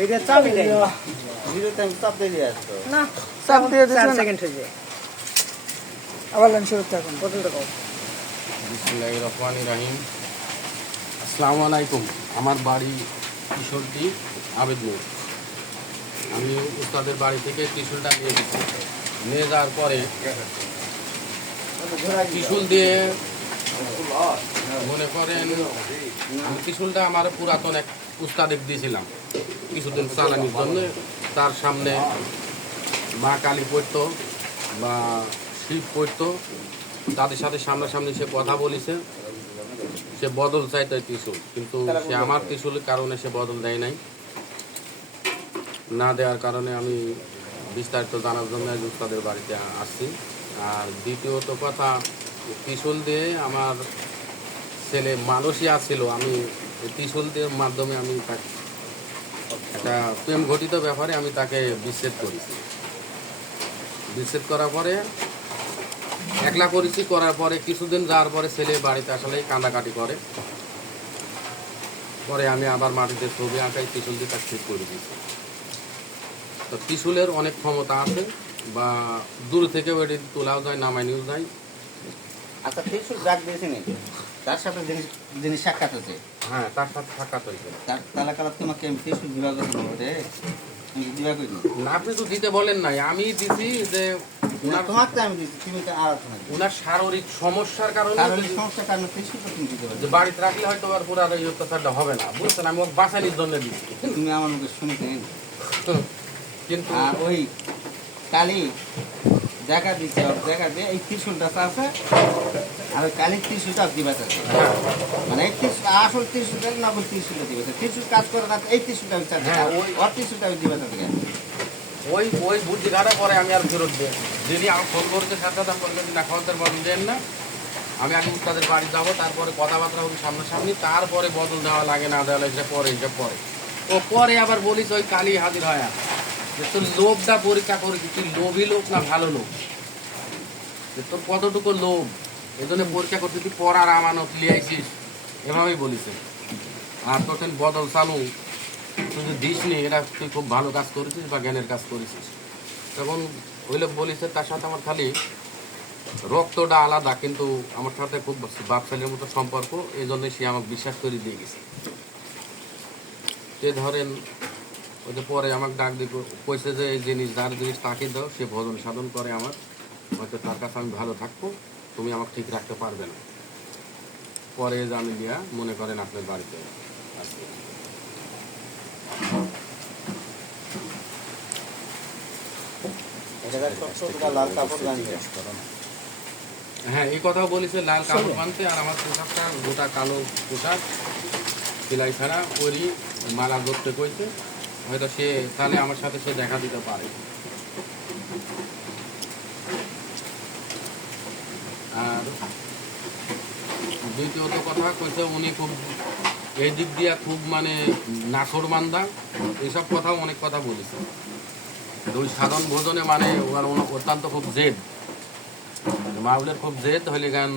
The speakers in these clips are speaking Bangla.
এটা চাবি দেয়। ভিডিওতে আমি চাপ দিয়ে দিয়ে আসতো। না চাপ দিয়ে চার দিচ্ছে সেকেন্ড হয়ে যায়। আবার লাইন শুরু থাকুন পর্যন্ত কম। বিসমুল্লাহ রহমান রাহিম। আসসালামু আলাইকুম। আমার বাড়ি কিশোরদি আবেদনগর আমি উস্তাদের বাড়ি থেকে ত্রিশুলটা নিয়ে গেছি। নিয়ে যাওয়ার পরে ত্রিশুল দিয়ে মনে করেন ত্রিশুলটা আমার পুরাতন এক উস্তাদেক দিয়েছিলাম। কিছুদিন চালানির জন্য। তার সামনে মা কালী পড়তো বা শিব পড়তো। তাদের সাথে সামনাসামনি সে কথা বলেছে। সে বদল চাইতো এই ত্রিশুল। কিন্তু সে আমার ত্রিশুলের কারণে সে বদল দেয় নাই। না দেওয়ার কারণে আমি বিস্তারিত জানার জন্য উস্তাদের বাড়িতে আসছি। আর দ্বিতীয়ত কথা, ত্রিশুল দিয়ে আমার ছেলে মানুষই আসছিল আমি এই ত্রিশুল দিয়ে মাধ্যমে আমি তাকে একটা প্রেম ঘটিত ব্যাপারে আমি তাকে বিচ্ছেদ করেছি। বিচ্ছেদ করার পরে, একলা করেছি, করার পরে কিছুদিন যাওয়ার পরে ছেলে বাড়িতে আসলে কান্দাকাটি করে। পরে আমি আবার মাটিতে ছবি আঁকাই ত্রিশুল দিয়ে তাকে ঠিক করে দিয়েছি। তো ত্রিশুলের অনেক ক্ষমতা আছে, বা দূর থেকেও ওইটি তোলাও যায় নামাই নিয়েও যায়। আচ্ছা ফেসবুক ডাক দিয়েছে নাকি? তার সাথে জিনিস জিনিস সাক্ষাৎ হচ্ছে হ্যাঁ তার সাথে সাক্ষাৎ হয়েছে। তার তাহলে কালা তোমাকে ফেসবুক বিভাগ বিভাগ না আপনি তো দিতে বলেন নাই। আমি দিছি যে ওনার তোমার তো আমি দিচ্ছি তুমি তো আর শোনা ওনার শারীরিক সমস্যার কারণে যদি- সমস্যার কারণে ফেসবুক তুমি দিতে পারবে যে বাড়িতে রাখলে হয়তো আর পুরো আর এই অত্যাচারটা হবে না। বুঝছেন আমি ওকে বাঁচানির জন্য দিচ্ছি তুমি আমার মুখে শুনেছেন কিন্তু আর ওই কালি দেখা দিচ্ছে ওর দেখা দিয়ে এই ত্রিশুলটা আছে। আর কালির ত্রিশুলটা দিবে আছে। হ্যাঁ, মানে এই ত্রিশুল আসল ত্রিশুলটা নকল ত্রিশুলটা দিবে ত্রিশুল কাজ করে না এই ত্রিশুলটা আমি চাচ্ছি। হ্যাঁ, ওই ওর ত্রিশুলটা আমি দিবে থাকে ওই ওই বুদ্ধি ঘাটা পরে আমি আর ফেরত দিই। যিনি আমার ফোন করতে সাথে সাথে বলতে না খরচের বদল দেন না। আমি আগে তাদের বাড়ি যাব তারপরে কথাবার্তা হবে সামনাসামনি। তারপরে বদল দেওয়া লাগে না দেওয়া লাগে পরে এটা পরে। ও পরে আবার বলিস ওই কালি হাজির হয়। যে তোর লোভটা পরীক্ষা করি তুই লোভী লোক না ভালো লোক? যে তোর কতটুকু লোভ? এই জন্য পরীক্ষা করতে তুই পড়ার আমানত লিয়ে আইসিস এভাবেই বলিস আর তোর বদল চালু। তুই যে দিস নি এটা তুই খুব ভালো কাজ করেছিস বা জ্ঞানের কাজ করেছিস। তখন ওই লোক বলিছে, তার সাথে আমার খালি রক্তটা আলাদা, কিন্তু আমার সাথে খুব বাপসালের মতো সম্পর্ক এই জন্য সে আমাকে বিশ্বাস করে দিয়ে গেছে। সে ধরেন ওই যে পরে আমাকে ডাক দিয়ে কইছে যে এই জিনিস যার জিনিস তাকে দাও সে ভজন সাধন করে আমার। হয়তো তার কাছে আমি ভালো থাকব তুমি আমাকে ঠিক রাখতে পারবে না। পরে জানি দিয়া মনে করেন আপনার বাড়িতে আসবে। হ্যাঁ এই কথাও বলেছে লাল কাপড় বানতে আর আমার পোশাকটা গোটা কালো পোশাক সেলাই ছাড়া করি মালা ধরতে কইছে। হয়তো সে তাহলে আমার সাথে সে দেখা দিতে পারে। আর দ্বিতীয়ত কথা কইছে উনি খুব এই দিক দিয়ে খুব মানে নাছর মান্দা এইসব কথাও অনেক কথা বলেছে। ওই সাধন ভোজনে মানে ওনার অত্যন্ত খুব জেদ। মাউলের খুব জেদ, হইলে গান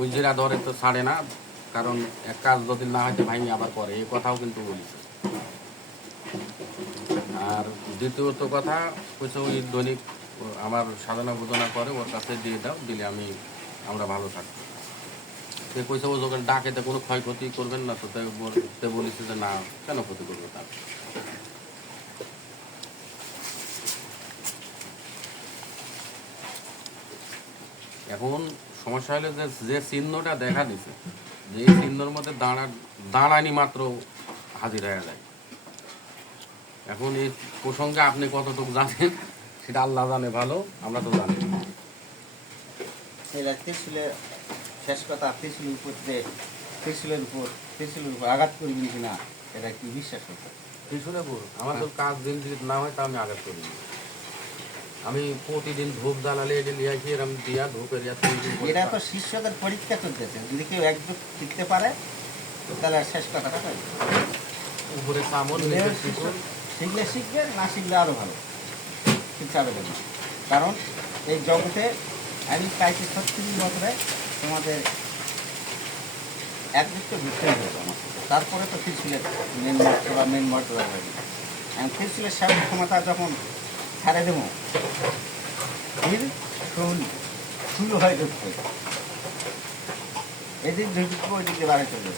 ওই জেরা ধরে তো ছাড়ে না, কারণ এক কাজ যদি না হয়তো ভাই আবার করে। এই কথাও কিন্তু বলিছে। আর দ্বিতীয়ত কথা, কইছে ওই দৈনিক, আমার সাধনা বোধনা করে, ওর কাছে দিয়ে দাও, দিলে আমি, আমরা ভালো থাকব। সে কইছে, ও যখন ডাকে, তো কোনো ক্ষয়ক্ষতি করবেন না, তো তাই বল- বলেছে যে না, কেন ক্ষতি করবে তার? এখন সমস্যা হলো যে যে চিহ্নটা দেখা দিছে, যে চিহ্নর মধ্যে দাঁড়া, দাঁড়ানি মাত্র হাজির হয়ে যায়। এখন এই প্রসঙ্গে আপনি কতটুকু জানেন সেটা আল্লাহ জানে ভালো আমরা তো জানি শেষ কথা উপর যে উপর উপর আঘাত করবি কিনা এটা কি বিশ্বাস করতে ত্রিশুলেপুর আমার তো কাজ দিন যদি না হয় তা আমি আঘাত করি। আমি প্রতিদিন ধূপ জ্বালালে এটা লিয়ে আসি এরকম দিয়া ধূপ এরিয়া এটা তো শিষ্যদের পরীক্ষা চলতেছে। যদি কেউ একদম শিখতে পারে তাহলে শেষ কথাটা উপরে চামড় নিচে শিকড়। শিখলে শিখবে, না শিখলে আরও ভালো। শিক্ষা আবেদন কারণ এই জগতে আমি পাইছি ছত্রিশ বছরে তোমাদের একদিকটা ঘুরতে হয়েছে আমার তারপরে তো ত্রিশুলের মেন মর্তবা মেন মর্তবা হয়নি এখন ত্রিশুলের সাহেব ক্ষমতা যখন ছাড়ে দেবো ফির শুন, শুরু হয় ঢুকতে এদিক ঢুকবো ওই দিকে বাড়ি চলে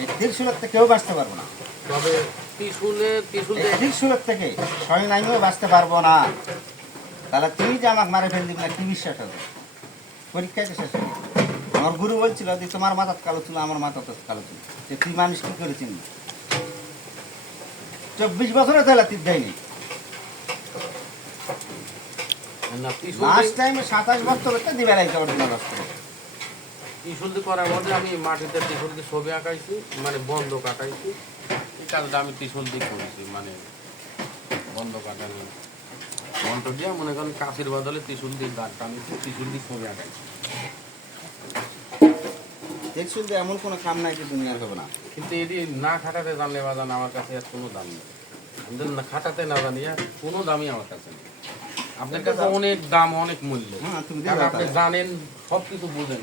এই ত্রিশুলের থেকে কেউ বাঁচতে পারব না। তবে ত্রিশুলে ত্রিশুল এই থেকে স্বয়ং আমিও বাঁচতে পারব না। তাহলে তুমি যে আমাকে মারে ফেল দিবে না কি বিশ্বাস আছে পরীক্ষায় তো শেষ আমার গুরু বলছিল যে তোমার মাথাত কালো ছিল আমার মাথাত কালো ছিল যে তুই মানুষ কি করে চিনবি? চব্বিশ বছরে তাহলে তীর দেয়নি। লাস্ট টাইমে সাতাশ বছর দিবে অরিজিনাল রাস্তা করার মধ্যে আমি মাটিতে ত্রিশুল দিয়ে ছবি আঁকাইছি মানে বন্ধ কাটাইছি এই কাজটা আমি ত্রিশুল দিয়ে করেছি মানে বন্ধ কাটানো বন্ধ দিয়ে মনে করেন কাশির বদলে ত্রিশুল দিয়ে দাগ টানিয়েছি ত্রিশুল দিয়ে ছবি আঁকাইছি। ত্রিশুল দিয়ে এমন কোনো কাম নাই যে দুনিয়ার হবে না। কিন্তু এটি না খাটাতে জানলে বাজান আমার কাছে আর কোনো দাম নেই। খাটাতে না জানি আর কোনো দামই আমার কাছে নেই। আপনার কাছে অনেক দাম অনেক মূল্য। হ্যাঁ আপনি জানেন সব কিছু বুঝেন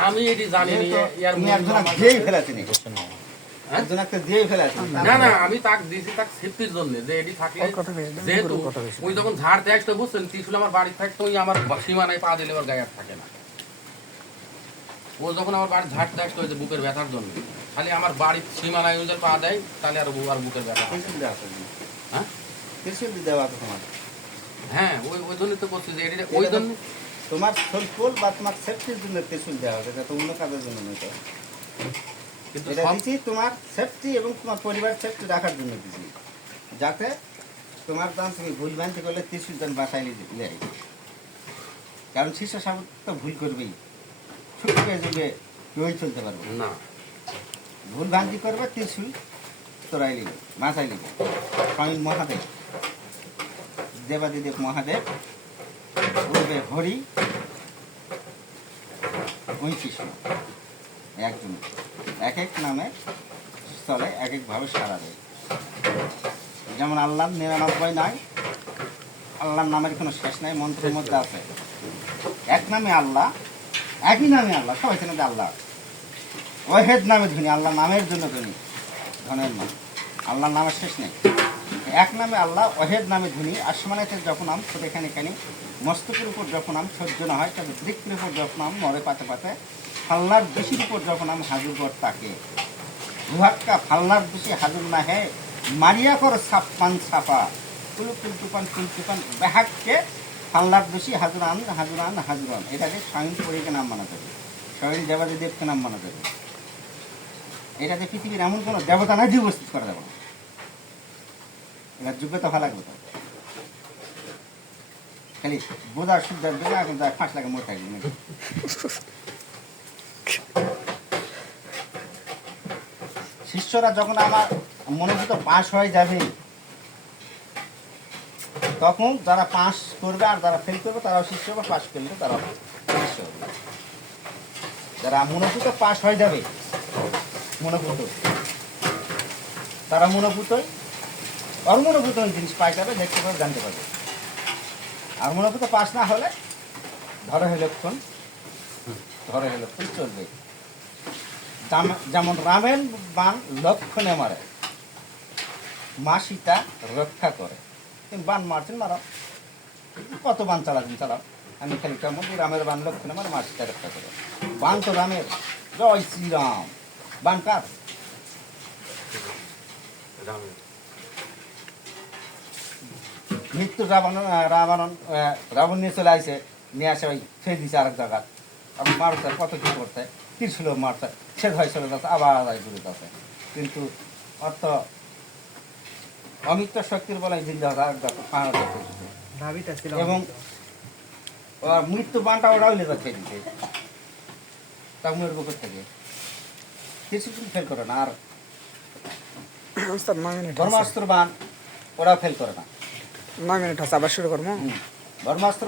আমি এটি জানি না হ্যাঁ? একজন একটা দিয়েই ফেলাছিনি না না আমি তাক দিয়েছি তাক সেফটির জন্য যে এটি থাকলে ওর কথা বেশি না, যেহেতু ওর কথা বেশি। ওই যখন ঝাড় দেয় তো বুঝছেন ত্রিশুল আমার বাড়ি থাকতো ওই আমার সীমানায় পা দিলে ওর গায়ে আর থাকে না। ও যখন আমার বাড়ির ঝাড় দেয় বুকের ব্যথার জন্য খালি আমার বাড়ির সীমানায় ওই পা দেয় তাহলে আর আর বুকের ব্যথা হ্যাঁ দেওয়া তোমার। হ্যাঁ ওই ওই জন্যই তো করছি যে এটি ওই জন্য তোমার সলফুল বা তোমার সেফটির জন্য ত্রিশুল দেওয়া হবে যাতে অন্য কাজের জন্য নয় তো। কিন্তু এটা দিচ্ছি তোমার সেফটি এবং তোমার পরিবার সেফটি রাখার জন্য দিচ্ছি যাতে তোমার দাম তুমি ভুল ভ্রান্তি করলে ত্রিশুল দান বাসায় নিয়ে কারণ শিষ্য সাবত তো ভুল করবেই। ছুটকে যুগে কেউই চলতে পারবে। না। ভুল ভ্রান্তি করবে ত্রিশুল তোরাই নিবে মাথায় নিবে। স্বামী মহাদেব। দেবাদিদেব মহাদেব উঠবে হরি ওই কৃষ্ণ একজন। এক এক নামে স্থলে এক একভাবে সারা দেয়। যেমন আল্লাহ নিরানব্বই নয় আল্লাহর নামের কোনো শেষ নাই মন্ত্রের মধ্যে আছে। এক নামে আল্লাহ একই নামে আল্লাহ সবাই চেনে আল্লাহ। ওহেদ নামে ধনী আল্লাহ নামের জন্য ধনী ধনের নাম। আল্লাহর নামের শেষ নেই। এক নামে আল্লাহ, অহেদ নামে ধনী, আসমানেতে যখন আম ছোট এখানে এখানে মস্তকের উপর যখন আম সহ্য না হয়, তবে বৃক্ষের উপর যখন আম মরে পাতে পাতে, ফাল্লার বেশির উপর যখন আম হাজুর কর তাকে দুহাক্কা ফাল্লার বেশি হাজুর না হে মারিয়া কর সাপ, পান ছাপা। কুলু কুলটুপান কুলটুপান বেহাককে ফাল্লার বেশি হাজুরান হাজুরান হাজুরান এটাকে স্বয়ং পরীকে নাম মানা যাবে। স্বয়ং দেবাদি দেবকে নাম মানা যাবে। এটাতে পৃথিবীর এমন কোনো দেবতা নাই যে উপস্থিত করা যাবে না। এবার ভালো লাগবে খালি বোঝার এখন? শিষ্যরা যখন আমার মনোভূত পাশ হয়ে যাবে, তখন যারা পাস করবে আর যারা ফেল করবে, তারাও শিষ্য বা পাস করলে তারাও শিষ্য যারা মনোভূত পাস হয়ে যাবে, মনোভূত, তারা মনোভূতই অমনোভূত জিনিস পাই যাবে দেখতে পাবে, জানতে পারবে। আর মনোভূত পাস না হলে ধরে হয়ে লক্ষণ ধরে হয়ে লক্ষণ চলবে। যেমন রামের বান লক্ষণে মারে, মা সীতা রক্ষা করে। বান মারছেন, মারো। কত বান চালাচ্ছেন চালাও। আমি খালি কেমন রামের বান লক্ষণে মারে, মা সীতা রক্ষা করে। বান তো রামের। জয় শ্রীরাম। বান কার। মৃত্যু রাবণ রাবণ রাবণ নিয়ে চলে আসে নিয়ে আসে ওই ছেড়ে দিছে আরেক জায়গা এখন মারছে কত কি করতে তীরছিল মারছে ছেদ হয়ে চলে যাচ্ছে আবার আদায় ঘুরে যাচ্ছে। কিন্তু অর্থ অমিত্র শক্তির বলে জিন্দা এবং মৃত্যু বানটা ওরা হইলে যাচ্ছে দিতে ওর বুকের থেকে কিছু ফেল করে না আর। ব্রহ্মাস্ত্র বান ওরা ফেল করে না। নয় মিনিট আছে আবার শুরু করব? ব্রহ্মাস্ত্র